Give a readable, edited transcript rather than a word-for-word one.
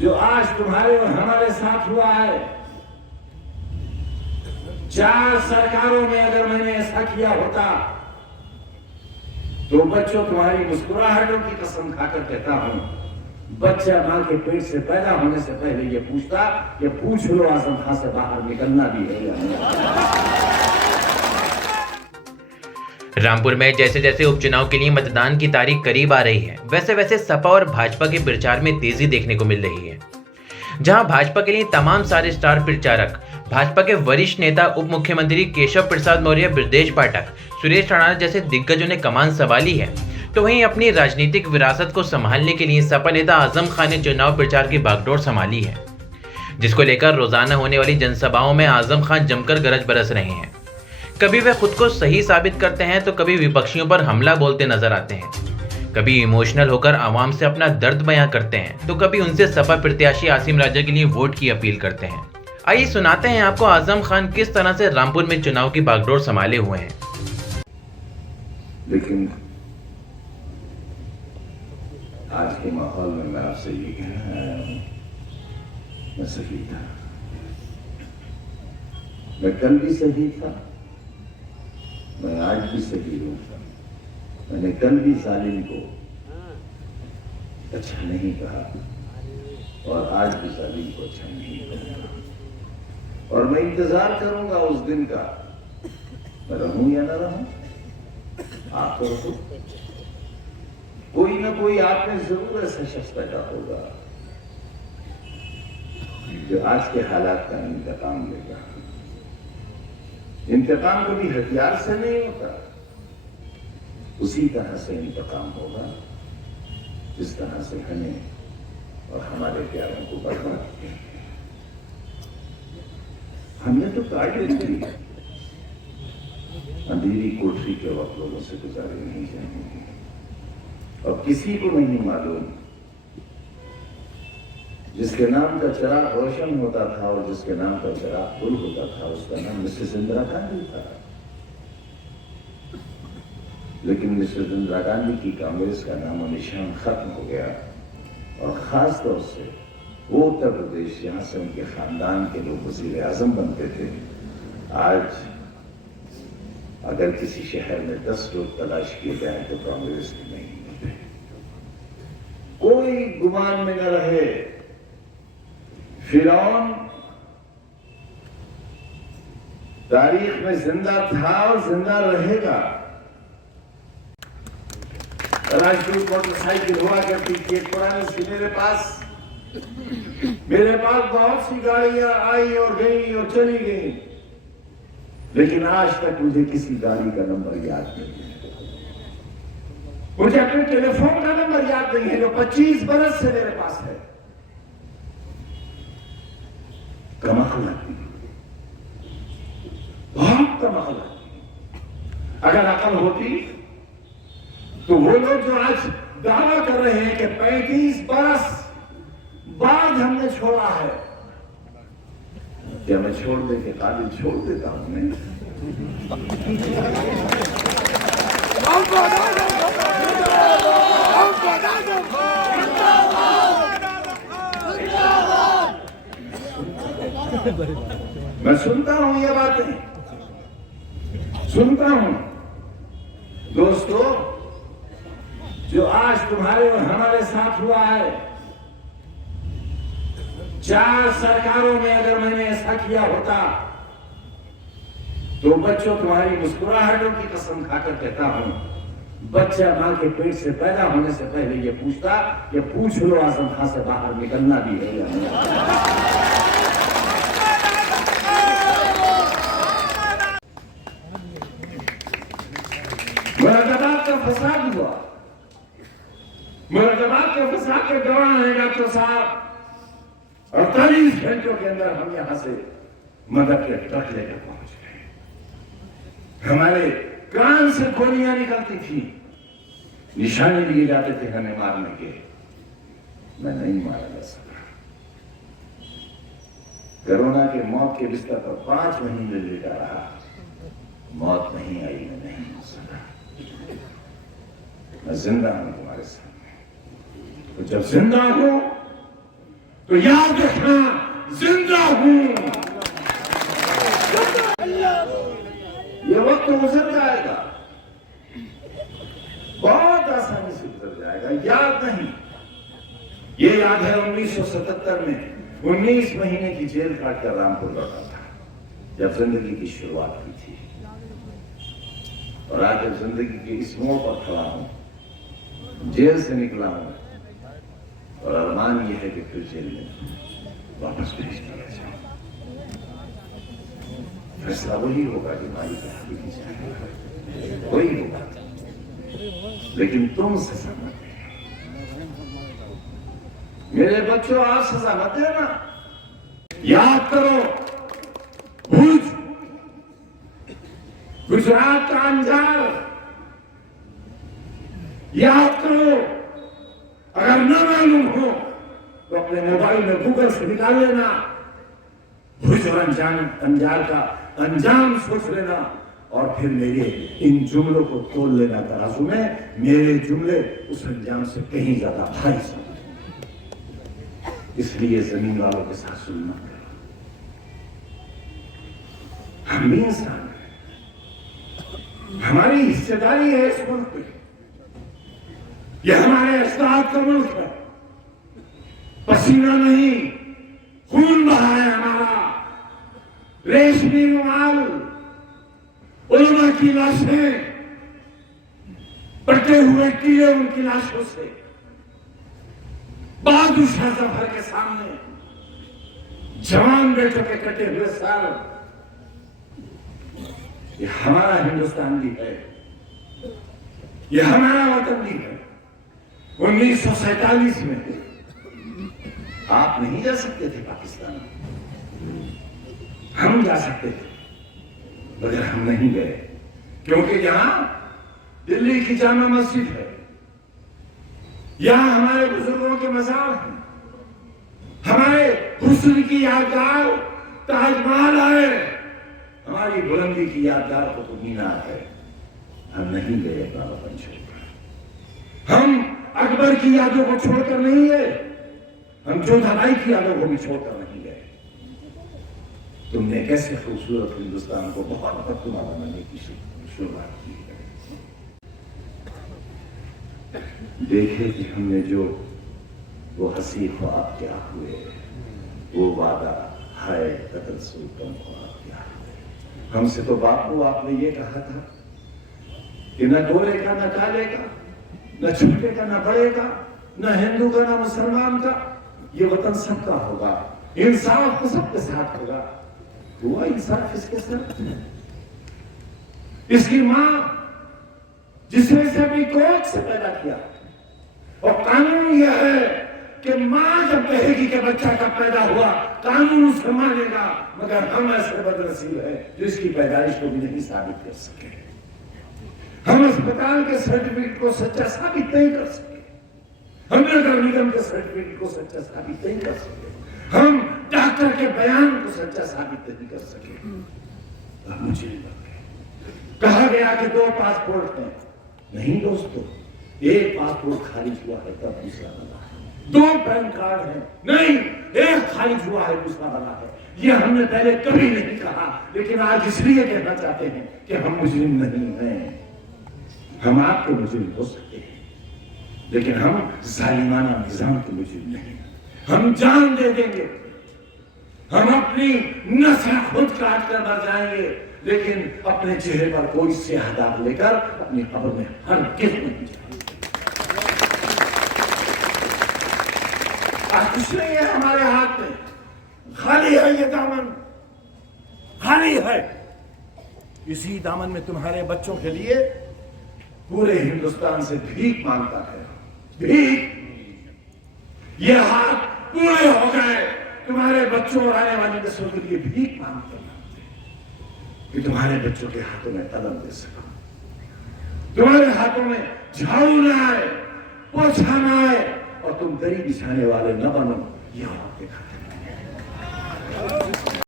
جو آج تمہارے اور ہمارے ساتھ ہوا ہے، 4 سرکاروں میں اگر میں نے ایسا کیا ہوتا تو بچوں تمہاری مسکراہٹوں کی قسم کھا کر کہتا ہوں، بچہ ماں کے پیٹ سے پیدا ہونے سے پہلے یہ پوچھتا کہ پوچھ لو اعظم خان سے باہر نکلنا بھی ہے یا نہیں۔ رامپور میں جیسے جیسے اپ چناؤ کے لیے متدان کی تاریخ قریب آ رہی ہے، ویسے ویسے سپا اور بھاجپا کے پرچار میں تیزی دیکھنے کو مل رہی ہے۔ جہاں بھاجپا کے لیے تمام سارے سٹار پرچارک، بھاجپا کے وریشٹھ نیتا اپ مکھیہ منتری کیشو پرساد موریہ، بردیش پاٹھک، سریش رانا جیسے دگگجوں نے کمان سنبھالی ہے، تو وہیں اپنی راجنیتک وراثت کو سنبھالنے کے لیے سپا نیتا اعظم خان نے چناؤ پرچار کی باغ ڈور سنبھالی ہے، جس کو لے کر روزانہ ہونے والی جن سبھاؤں میں اعظم خان جم کر گرج برس رہے ہیں۔ کبھی وہ خود کو صحیح ثابت کرتے ہیں تو کبھی وپکشیوں پر حملہ بولتے نظر آتے ہیں، کبھی ایموشنل ہو کر عوام سے اپنا درد بیاں کرتے ہیں تو کبھی ان سے سپا پرتیاشی عاصم راجہ کے لیے ووٹ کی اپیل کرتے ہیں۔ آئیے سناتے ہیں آپ کو اعظم خان کس طرح سے رامپور میں چناؤ کی باغ ڈور سنبھالے ہوئے ہیں۔ لیکن آج کے ماحول میں آپ سے یہ کہنا ہے، میں صحیح تھا، میں کل بھی صحیح تھا، میں آج بھی صحیح ہوں۔ میں نے کل بھی ظالم کو اچھا نہیں کہا اور آج بھی ظالم کو اچھا نہیں کہا، اور میں انتظار کروں گا اس دن کا، میں رہوں یا نہ رہوں، آپ تو رہو، کوئی نہ کوئی آپ میں ضرور ایسا شخص پیدا ہوگا جو آج کے حالات کا انتقام لے گا۔ انتقام کبھی ہتھیار سے نہیں ہوتا، اسی طرح سے انتقام ہوگا جس طرح سے ہمیں اور ہمارے پیاروں کو برباد کیا۔ ہم نے تو کاٹے تھی، اندھیری کوٹری کے وقت لوگوں سے گزارے نہیں جائیں گے، اور کسی کو نہیں معلوم جس کے نام کا چراغ روشن ہوتا تھا اور جس کے نام کا چراغ گل ہوتا تھا، اس کا نام مسز اندرا گاندھی تھا۔ لیکن مسز اندرا گاندھی کی کانگریس کا نام و نشان ختم ہو گیا، اور خاص طور سے وہ اتر پردیش جہاں سے ان کے خاندان کے لوگ وزیر اعظم بنتے تھے، آج اگر کسی شہر میں 10 لوگ تلاش کیے جائیں تو کانگریس کے نہیں ملتے۔ کوئی گمان میں نہ رہے، فرعون تاریخ میں زندہ تھا اور زندہ رہے گا۔ راجدوت موٹر سائیکل ہوا کرتی تھی ایک پرانی سی، میرے پاس بہت سی گاڑیاں آئی اور گئی اور چلی گئی، لیکن آج تک مجھے کسی گاڑی کا نمبر یاد نہیں ہے، مجھے اپنے ٹیلی فون کا نمبر یاد نہیں ہے جو 25 برس سے میرے پاس ہے۔ کم عقل آدمی، بہت کم عقل آدمی۔ اگر عقل ہوتی تو وہ لوگ جو آج دعویٰ کر رہے ہیں کہ 35 برس بعد ہم نے چھوڑا ہے، کیا میں چھوڑ دے کے قابل چھوڑ دیتا ہوں میں؟ میں سنتا ہوں یہ باتیں، سنتا ہوں۔ دوستو، جو آج تمہارے اور ہمارے ساتھ ہوا ہے، 4 سرکاروں میں اگر میں نے ایسا کیا ہوتا تو بچوں تمہاری مسکراہٹوں کی قسم کھا کر کہتا ہوں، بچہ ماں کے پیٹ سے پیدا ہونے سے پہلے یہ پوچھتا کہ پوچھ لو اعظم خان سے باہر نکلنا بھی ہے یا نہیں۔ مرکبات کا فساد ہوا، مرکبات کے فساد کے گواہ ہیں ڈاکٹر صاحب، 48 گھنٹوں کے اندر ہم یہاں سے مدد کے ٹرک لے کر پہنچ گئے۔ ہمارے کان سے گولیاں نکلتی تھی، نشانے لیے جاتے تھے ہمیں مارنے کے، میں نہیں مارا جا سکا۔ کرونا کے موت کے بستر پر 5 مہینے لیٹا رہا، موت نہیں آئی، میں نہیں ہو سکا۔ میں زندہ ہوں تمہارے سامنے، تو جب زندہ ہوں تو یاد رکھنا زندہ ہوں. یہ وقت گزر جائے گا, بہت آسانی سے گزر جائے گا. یاد نہیں, یہ یاد ہے 1977 میں 19 مہینے کی جیل کاٹ کر رامپور لوٹا تھا جب زندگی کی شروعات کی تھی. اور آج جب زندگی کے اس موڑ پر کھڑا ہوں, جیل سے نکلا ہوں, اور ارمان یہ ہے کہ پھر جیل میں واپس بھیج دیا جاؤں. فیصلہ وہی ہوگا جو مائی کا حقیقی چاہے, وہی ہوگا, لیکن تم سزا مت دینا. میرے بچوں, آپ سزا مت دینا. یاد کرو بھوج, گجرات کا انجار یاد کرو. اگر نہ معلوم ہو تو اپنے موبائل میں گوگل سے نکال لینا. بھوج اور انجار کا انجام سوچ لینا, اور پھر میرے ان جملوں کو تول لینا ترازو میں. میرے جملے اس انجام سے کہیں زیادہ بھاری ثابت ہوں. اس لیے زمین والوں کے ساتھ سلنا کرو. ہم بھی انسان ہیں, ہماری حصہ داری ہے اس ملک میں. یہ ہمارے اجداد کا ملک ہے. پسینہ نہیں, خون بہا ہے ہمارا. ریشمی رومال, علماء کی لاشیں, پٹے ہوئے کیڑے ان کی لاشوں سے, بہادر شاہ ظفر کے سامنے جوان بیٹوں کے کٹے ہوئے سر. یہ ہمارا ہندوستان بھی ہے, یہ ہمارا وطن بھی ہے. 1947 میں آپ نہیں جا سکتے تھے پاکستان, ہم جا سکتے تھے, مگر ہم نہیں گئے. کیونکہ یہاں دلی کی جامع مسجد ہے, یہاں ہمارے بزرگوں کے مزار ہیں, ہمارے حسن کی یادگار تاج محل ہے, ہماری بلندی کی یادگار قطب مینار ہے. ہم نہیں گئے اپنا وطن چھوڑ کر. ہم اکبر کی یادوں کو چھوڑ کر نہیں گئے, ہم جودھا بائی کی یادوں کو بھی چھوڑ کر نہیں گئے. تم نے کیسے خوبصورت ہندوستان کو بہت بدتما بنانے کی شروعات کی ہے. دیکھے کہ ہم نے جو وہ حسین خواب کیا ہوئے, وہ وعدہ ہائے قتل سلطان خواب کیا ہوئے. ہم سے تو باپو آپ نے یہ کہا تھا کہ نہ گورے کا نہ کالے کا, نہ چھوٹے کا نہ بڑے کا, نہ ہندو کا نہ مسلمان کا, یہ وطن سب کا ہوگا, انصاف سب کے ساتھ ہوگا. ہوا انصاف اس کے ساتھ؟ اس کی ماں جس نے اسے اپنی کوکھ سے پیدا کیا, اور قانون یہ ہے کہ ماں جب کہے گی کہ بچہ کب پیدا ہوا قانون اس کو مانے گا. مگر ہم ایسے بدنصیب ہیں جو اس کی پیدائش کو بھی نہیں ثابت کر سکے. ہم اسپتال کے سرٹیفکیٹ کو سچا ثابت نہیں کر سکے, ہم نگر نگم کے سرٹیفکیٹ کو سچا ثابت نہیں کر سکے, ہم ڈاکٹر کے بیان کو سچا ثابت نہیں کر سکے. مجھے کہا گیا کہ 2 پاسپورٹ ہیں. نہیں دوستو, 1 پاسپورٹ خارج ہوا ہے تب دوسرا بنا ہے. 2 پین کارڈ ہیں, نہیں 1 خارج ہوا ہے دوسرا بنا ہے. یہ ہم نے پہلے کبھی نہیں کہا, لیکن آج اس لیے کہنا چاہتے ہیں کہ ہم مجرم نہیں ہیں. ہم آپ کے مجرم ہو سکتے ہیں, لیکن ہم ظالمانہ نظام کے مجرم نہیں. ہم جان دے دیں گے, ہم اپنی نسل خود کاٹ کر مر جائیں گے, لیکن اپنے چہرے پر کوئی سیاہ داغ لے کر اپنی قبر میں ہرگز نہیں جائیں گے. آج کچھ نہیں ہے ہمارے ہاتھ میں, خالی ہے یہ دامن, خالی ہے. اسی دامن میں تمہارے بچوں کے لیے پورے ہندوستان سے بھیک مانگتا ہے. بھیک, یہ ہاتھ پورے ہو گئے تمہارے بچوں اور آنے والی نسلوں کے لیے بھیک مانگتے ہیں کہ تمہارے بچوں کے ہاتھوں میں قلم دے سکو, تمہارے ہاتھوں میں جھاڑو نہ آئے, پوچھا نہ آئے, اور تم دری بچھانے والے نہ بنو. یہ آپ کے کھاتے ہیں.